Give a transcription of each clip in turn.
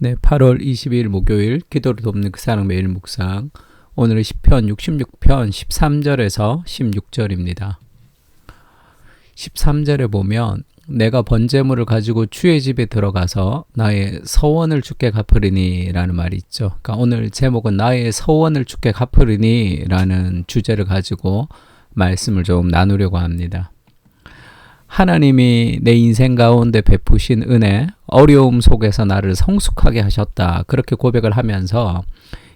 네, 8월 20일 목요일 기도를 돕는 그 사랑 매일 묵상. 오늘은 시편 66편 13절에서 16절입니다. 13절에 보면 내가 번제물을 가지고 주의 집에 들어가서 나의 서원을 주께 갚으리니 라는 말이 있죠. 그러니까 오늘 제목은 나의 서원을 주께 갚으리니 라는 주제를 가지고 말씀을 좀 나누려고 합니다. 하나님이 내 인생 가운데 베푸신 은혜, 어려움 속에서 나를 성숙하게 하셨다. 그렇게 고백을 하면서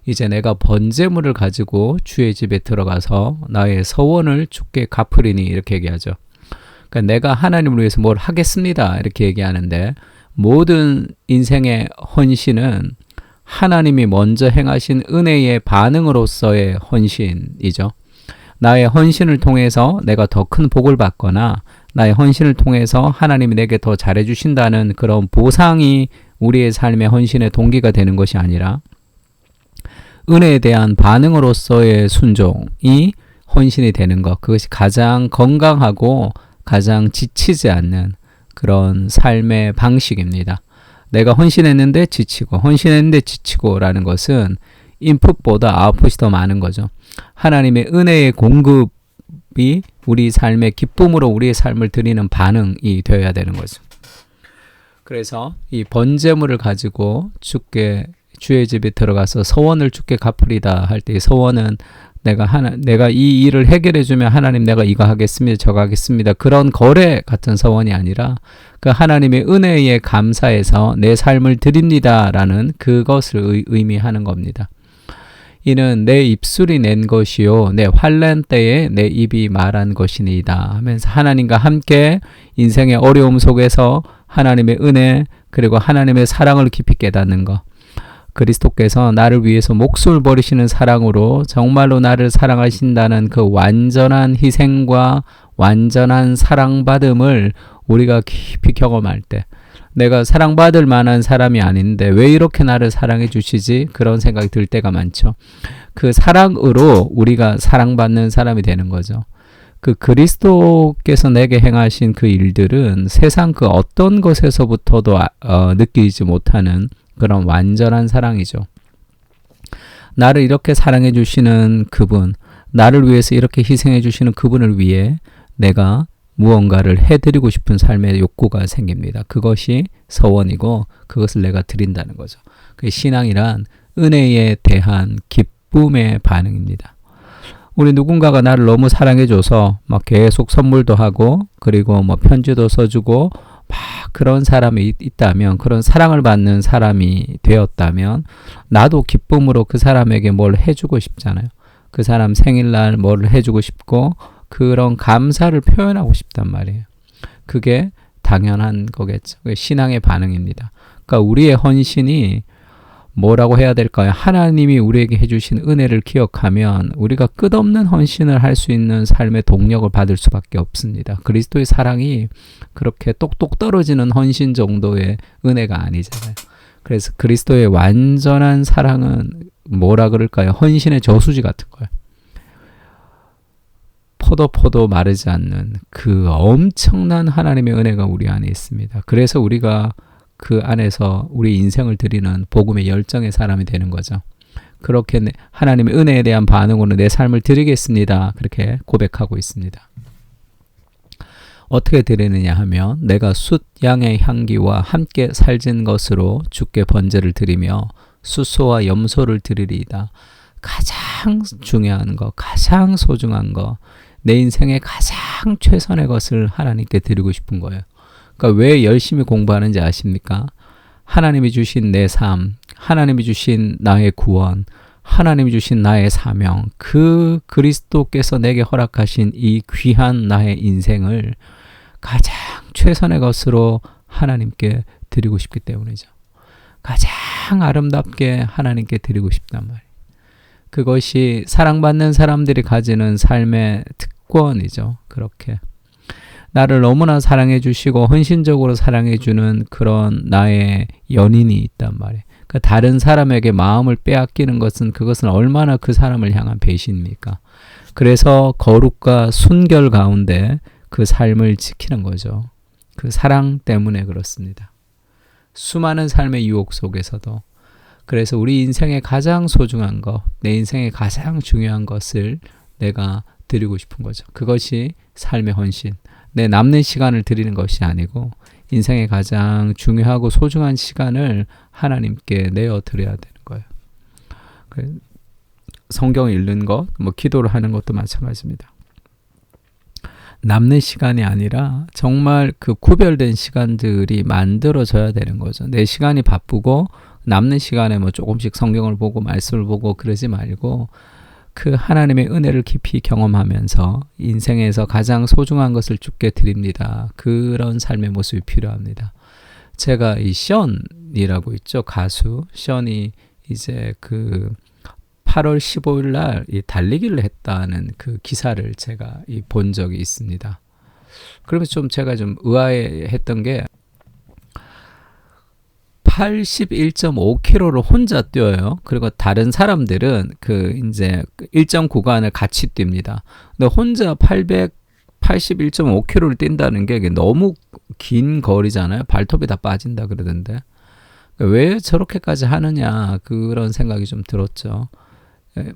이제 내가 번제물을 가지고 주의 집에 들어가서 나의 서원을 주께 갚으리니 이렇게 얘기하죠. 그러니까 내가 하나님을 위해서 뭘 하겠습니다. 이렇게 얘기하는데 모든 인생의 헌신은 하나님이 먼저 행하신 은혜의 반응으로서의 헌신이죠. 나의 헌신을 통해서 내가 더 큰 복을 받거나 나의 헌신을 통해서 하나님이 내게 더 잘해주신다는 그런 보상이 우리의 삶의 헌신의 동기가 되는 것이 아니라 은혜에 대한 반응으로서의 순종이 헌신이 되는 것, 그것이 가장 건강하고 가장 지치지 않는 그런 삶의 방식입니다. 내가 헌신했는데 지치고 헌신했는데 지치고라는 것은 인풋보다 아웃풋이 더 많은 거죠. 하나님의 은혜의 공급이 우리 삶의 기쁨으로 우리의 삶을 드리는 반응이 되어야 되는 거죠. 그래서 이 번제물을 가지고 주의 집에 들어가서 서원을 주께 갚으리다 할 때 서원은 내가 이 일을 해결해 주면 하나님 내가 이거 하겠습니다. 저거 하겠습니다. 그런 거래 같은 서원이 아니라 그 하나님의 은혜에 감사해서 내 삶을 드립니다라는 그것을 의미하는 겁니다. 이는 내 입술이 낸 것이요 내 환난 때에 내 입이 말한 것이니이다 하면서 하나님과 함께 인생의 어려움 속에서 하나님의 은혜 그리고 하나님의 사랑을 깊이 깨닫는 것, 그리스도께서 나를 위해서 목숨을 버리시는 사랑으로 정말로 나를 사랑하신다는 그 완전한 희생과 완전한 사랑받음을 우리가 깊이 경험할 때 내가 사랑받을 만한 사람이 아닌데 왜 이렇게 나를 사랑해 주시지? 그런 생각이 들 때가 많죠. 그 사랑으로 우리가 사랑받는 사람이 되는 거죠. 그 그리스도께서 내게 행하신 그 일들은 세상 그 어떤 것에서부터도 느끼지 못하는 그런 완전한 사랑이죠. 나를 이렇게 사랑해 주시는 그분, 나를 위해서 이렇게 희생해 주시는 그분을 위해 내가 무언가를 해드리고 싶은 삶의 욕구가 생깁니다. 그것이 서원이고 그것을 내가 드린다는 거죠. 그 신앙이란 은혜에 대한 기쁨의 반응입니다. 우리 누군가가 나를 너무 사랑해줘서 막 계속 선물도 하고 그리고 뭐 편지도 써주고 막 그런 사람이 있다면, 그런 사랑을 받는 사람이 되었다면 나도 기쁨으로 그 사람에게 뭘 해주고 싶잖아요. 그 사람 생일날 뭘 해주고 싶고 그런 감사를 표현하고 싶단 말이에요. 그게 당연한 거겠죠. 그게 신앙의 반응입니다. 그러니까 우리의 헌신이 뭐라고 해야 될까요? 하나님이 우리에게 해주신 은혜를 기억하면 우리가 끝없는 헌신을 할 수 있는 삶의 동력을 받을 수밖에 없습니다. 그리스도의 사랑이 그렇게 똑똑 떨어지는 헌신 정도의 은혜가 아니잖아요. 그래서 그리스도의 완전한 사랑은 뭐라 그럴까요? 헌신의 저수지 같은 거예요. 포도 마르지 않는 그 엄청난 하나님의 은혜가 우리 안에 있습니다. 그래서 우리가 그 안에서 우리 인생을 드리는 복음의 열정의 사람이 되는 거죠. 그렇게 하나님의 은혜에 대한 반응으로 내 삶을 드리겠습니다. 그렇게 고백하고 있습니다. 어떻게 드리느냐 하면 내가 숫 양의 향기와 함께 살진 것으로 주께 번제를 드리며 숫소와 염소를 드리리이다. 가장 중요한 것, 가장 소중한 것, 내 인생의 가장 최선의 것을 하나님께 드리고 싶은 거예요. 그러니까 왜 열심히 공부하는지 아십니까? 하나님이 주신 내 삶, 하나님이 주신 나의 구원, 하나님이 주신 나의 사명, 그 그리스도께서 내게 허락하신 이 귀한 나의 인생을 가장 최선의 것으로 하나님께 드리고 싶기 때문이죠. 가장 아름답게 하나님께 드리고 싶단 말이에요. 그것이 사랑받는 사람들이 가지는 삶의 특권이죠. 그렇게 나를 너무나 사랑해 주시고 헌신적으로 사랑해 주는 그런 나의 연인이 있단 말이에요. 그 다른 사람에게 마음을 빼앗기는 그것은 얼마나 그 사람을 향한 배신입니까? 그래서 거룩과 순결 가운데 그 삶을 지키는 거죠. 그 사랑 때문에 그렇습니다. 수많은 삶의 유혹 속에서도. 그래서 우리 인생의 가장 소중한 것, 내 인생의 가장 중요한 것을 내가 드리고 싶은 거죠. 그것이 삶의 헌신. 내 남는 시간을 드리는 것이 아니고 인생의 가장 중요하고 소중한 시간을 하나님께 내어 드려야 되는 거예요. 성경 읽는 것, 기도를 하는 것도 마찬가지입니다. 남는 시간이 아니라 정말 그 구별된 시간들이 만들어져야 되는 거죠. 내 시간이 바쁘고 남는 시간에 조금씩 성경을 보고 말씀을 보고 그러지 말고 그 하나님의 은혜를 깊이 경험하면서 인생에서 가장 소중한 것을 주께 드립니다. 그런 삶의 모습이 필요합니다. 제가 이 션이라고 있죠. 가수 션이 이제 그 8월 15일 날 이 달리기를 했다는 그 기사를 제가 본 적이 있습니다. 그러면서 제가 좀 의아했던 게 81.5km를 혼자 뛰어요. 그리고 다른 사람들은 그 이제 일정 구간을 같이 뜁니다. 근데 혼자 81.5km를 뛴다는 게 너무 긴 거리잖아요. 발톱이 다 빠진다 그러던데. 왜 저렇게까지 하느냐 그런 생각이 좀 들었죠.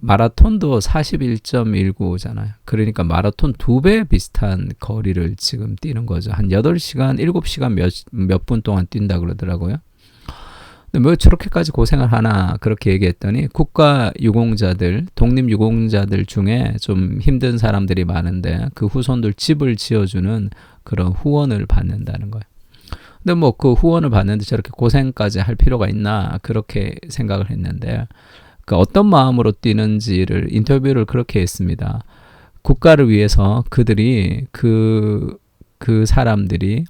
마라톤도 41.19잖아요. 그러니까 마라톤 2배 비슷한 거리를 지금 뛰는 거죠. 한 8시간, 7시간 몇 분 동안 뛴다 그러더라고요. 근데 왜 저렇게까지 고생을 하나 그렇게 얘기했더니 국가 유공자들, 독립 유공자들 중에 좀 힘든 사람들이 많은데 그 후손들 집을 지어주는 그런 후원을 받는다는 거예요. 근데 그 후원을 받는데 저렇게 고생까지 할 필요가 있나 그렇게 생각을 했는데 어떤 마음으로 뛰는지를 인터뷰를 그렇게 했습니다. 국가를 위해서 그들이 그 사람들이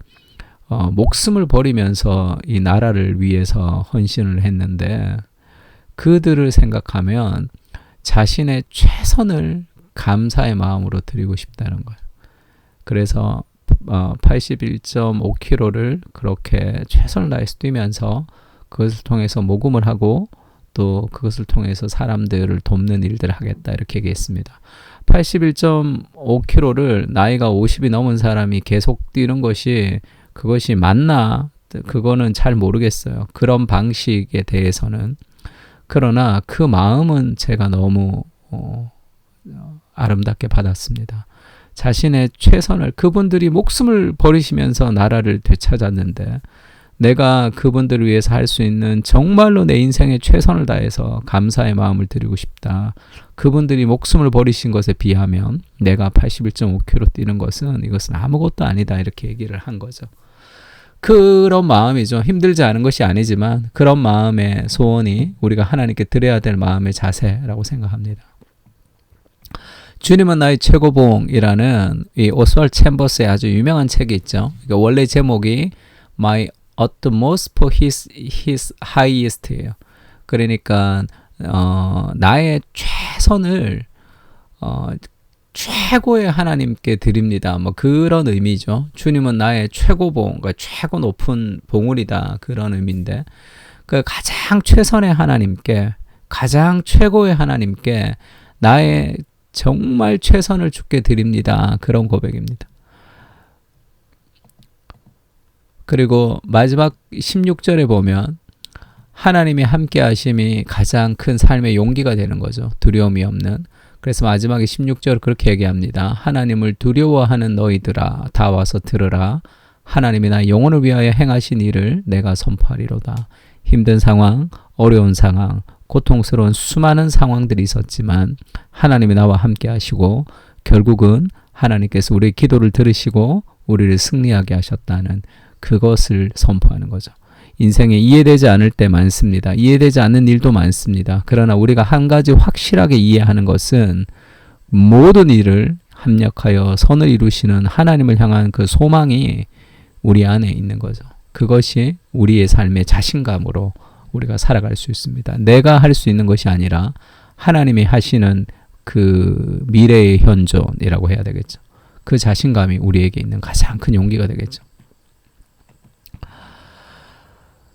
목숨을 버리면서 이 나라를 위해서 헌신을 했는데 그들을 생각하면 자신의 최선을 감사의 마음으로 드리고 싶다는 거예요. 그래서 81.5km를 그렇게 최선을 다해서 뛰면서 그것을 통해서 모금을 하고 또 그것을 통해서 사람들을 돕는 일들을 하겠다 이렇게 얘기했습니다. 81.5km를 나이가 50이 넘은 사람이 계속 뛰는 것이 그것이 맞나? 그거는 잘 모르겠어요. 그런 방식에 대해서는. 그러나 그 마음은 제가 너무 아름답게 받았습니다. 자신의 최선을 그분들이 목숨을 버리시면서 나라를 되찾았는데 내가 그분들을 위해서 할 수 있는 정말로 내 인생의 최선을 다해서 감사의 마음을 드리고 싶다. 그분들이 목숨을 버리신 것에 비하면 내가 81.5km 뛰는 것은 이것은 아무것도 아니다 이렇게 얘기를 한 거죠. 그런 마음이죠. 힘들지 않은 것이 아니지만 그런 마음의 소원이 우리가 하나님께 드려야 될 마음의 자세라고 생각합니다. 주님은 나의 최고봉이라는 이 오스왈드 챔버스의 아주 유명한 책이 있죠. 그러니까 원래 제목이 My utmost for his highest예요. 그러니까 나의 최선을 최고의 하나님께 드립니다. 그런 의미죠. 주님은 나의 최고봉, 그러니까 최고 높은 봉우리다 그런 의미인데 그 가장 최선의 하나님께, 가장 최고의 하나님께 나의 정말 최선을 주께 드립니다. 그런 고백입니다. 그리고 마지막 16절에 보면 하나님이 함께 하심이 가장 큰 삶의 용기가 되는 거죠. 두려움이 없는. 그래서 마지막에 16절 그렇게 얘기합니다. 하나님을 두려워하는 너희들아 다 와서 들으라. 하나님이 나의 영혼을 위하여 행하신 일을 내가 선포하리로다. 힘든 상황, 어려운 상황, 고통스러운 수많은 상황들이 있었지만 하나님이 나와 함께 하시고 결국은 하나님께서 우리의 기도를 들으시고 우리를 승리하게 하셨다는 그것을 선포하는 거죠. 인생에 이해되지 않을 때 많습니다. 이해되지 않는 일도 많습니다. 그러나 우리가 한 가지 확실하게 이해하는 것은 모든 일을 합력하여 선을 이루시는 하나님을 향한 그 소망이 우리 안에 있는 거죠. 그것이 우리의 삶의 자신감으로 우리가 살아갈 수 있습니다. 내가 할 수 있는 것이 아니라 하나님이 하시는 그 미래의 현존이라고 해야 되겠죠. 그 자신감이 우리에게 있는 가장 큰 용기가 되겠죠.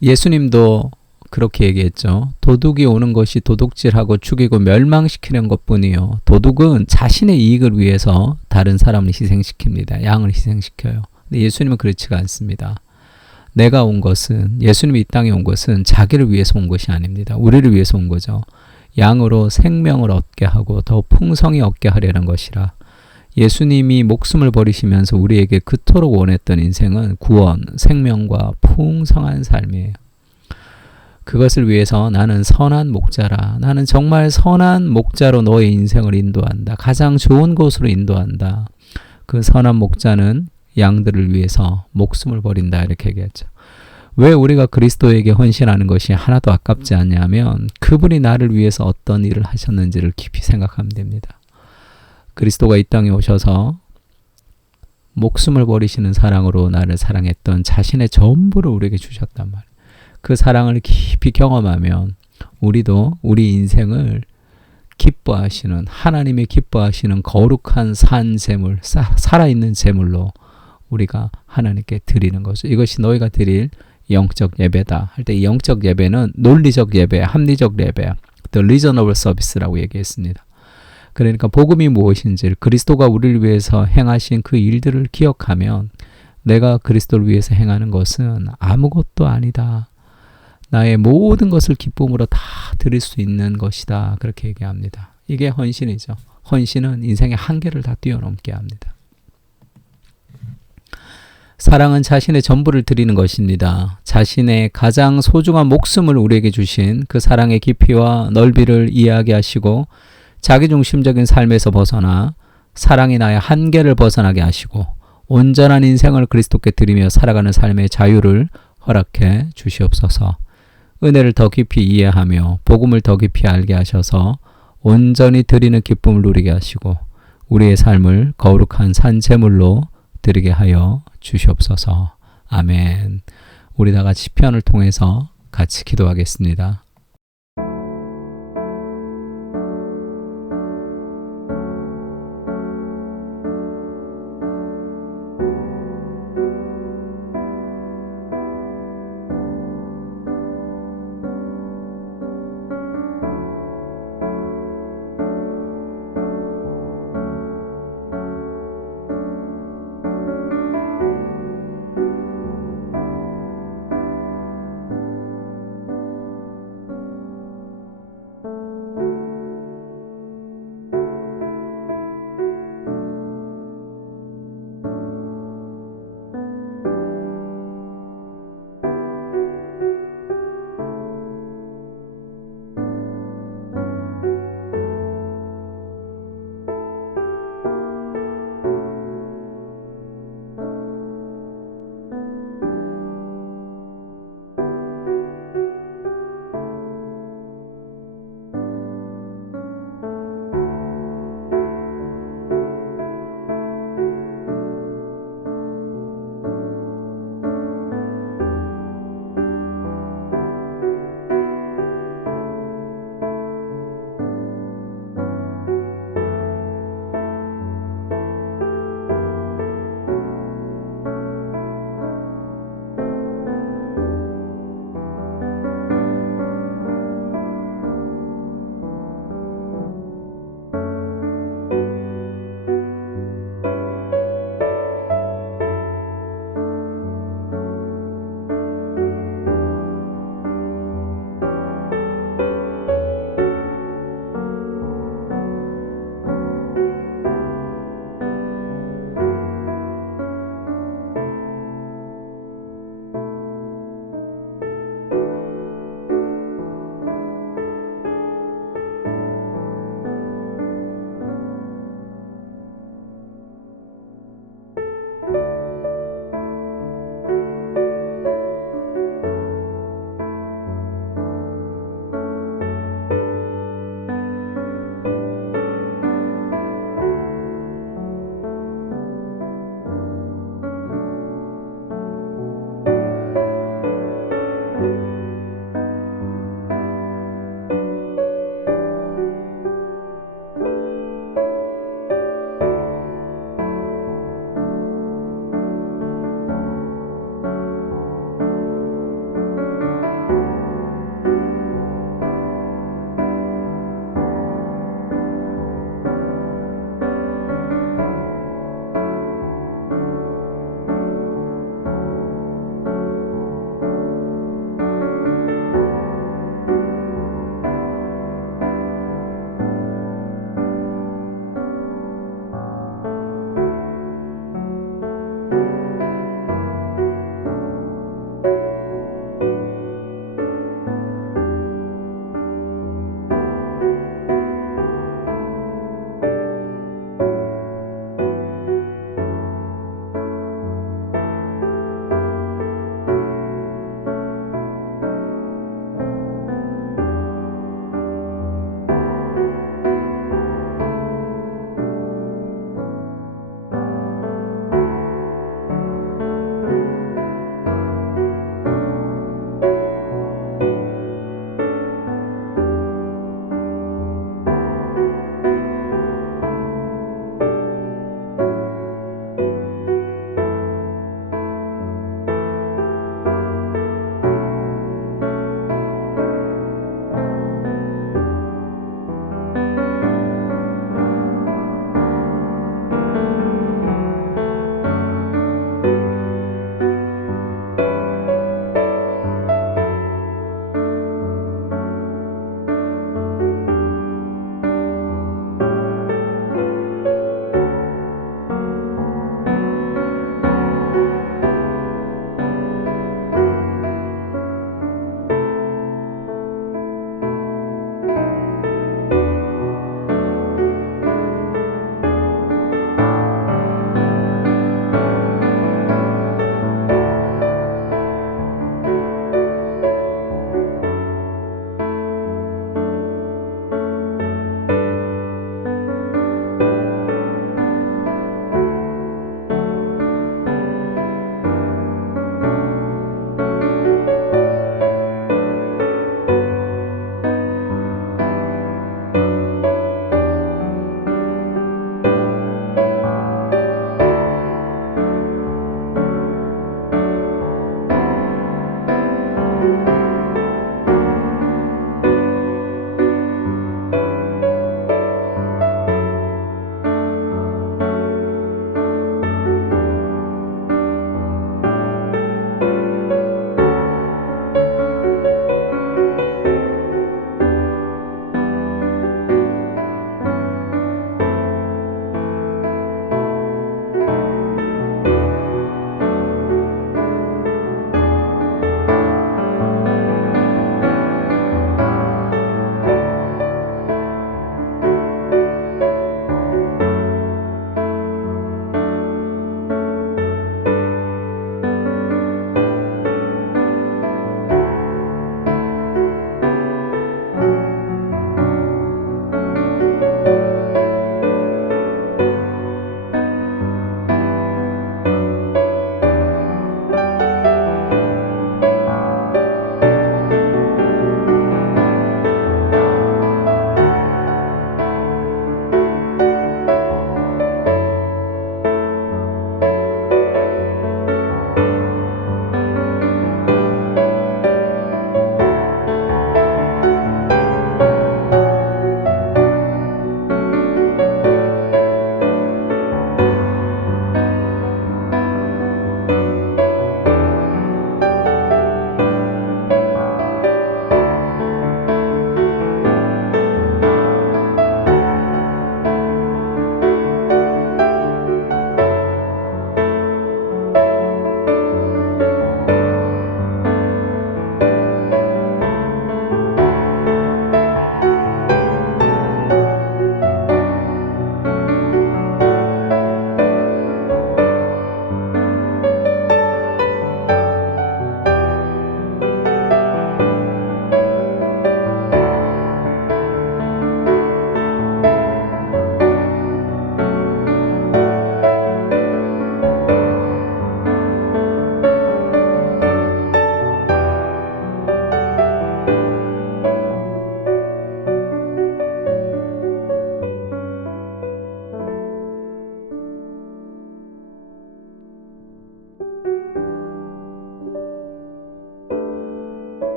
예수님도 그렇게 얘기했죠. 도둑이 오는 것이 도둑질하고 죽이고 멸망시키는 것뿐이요. 도둑은 자신의 이익을 위해서 다른 사람을 희생시킵니다. 양을 희생시켜요. 근데 예수님은 그렇지가 않습니다. 내가 온 것은, 예수님이 이 땅에 온 것은 자기를 위해서 온 것이 아닙니다. 우리를 위해서 온 거죠. 양으로 생명을 얻게 하고 더 풍성히 얻게 하려는 것이라. 예수님이 목숨을 버리시면서 우리에게 그토록 원했던 인생은 구원, 생명과 풍성한 삶이에요. 그것을 위해서 나는 선한 목자라. 나는 정말 선한 목자로 너의 인생을 인도한다. 가장 좋은 곳으로 인도한다. 그 선한 목자는 양들을 위해서 목숨을 버린다. 이렇게 얘기했죠. 왜 우리가 그리스도에게 헌신하는 것이 하나도 아깝지 않냐면 그분이 나를 위해서 어떤 일을 하셨는지를 깊이 생각하면 됩니다. 그리스도가 이 땅에 오셔서 목숨을 버리시는 사랑으로 나를 사랑했던 자신의 전부를 우리에게 주셨단 말이에요. 그 사랑을 깊이 경험하면 우리도 우리 인생을 기뻐하시는, 하나님이 기뻐하시는 거룩한 산 제물, 살아있는 제물로 우리가 하나님께 드리는 거죠. 이것이 너희가 드릴 영적 예배다 할 때 이 영적 예배는 논리적 예배, 합리적 예배, the reasonable service라고 얘기했습니다. 그러니까 복음이 무엇인지, 그리스도가 우리를 위해서 행하신 그 일들을 기억하면 내가 그리스도를 위해서 행하는 것은 아무것도 아니다. 나의 모든 것을 기쁨으로 다 드릴 수 있는 것이다. 그렇게 얘기합니다. 이게 헌신이죠. 헌신은 인생의 한계를 다 뛰어넘게 합니다. 사랑은 자신의 전부를 드리는 것입니다. 자신의 가장 소중한 목숨을 우리에게 주신 그 사랑의 깊이와 넓이를 이해하게 하시고 자기중심적인 삶에서 벗어나 사랑이 나의 한계를 벗어나게 하시고 온전한 인생을 그리스도께 드리며 살아가는 삶의 자유를 허락해 주시옵소서. 은혜를 더 깊이 이해하며 복음을 더 깊이 알게 하셔서 온전히 드리는 기쁨을 누리게 하시고 우리의 삶을 거룩한 산제물로 드리게 하여 주시옵소서. 아멘. 우리 다 같이 시편을 통해서 같이 기도하겠습니다.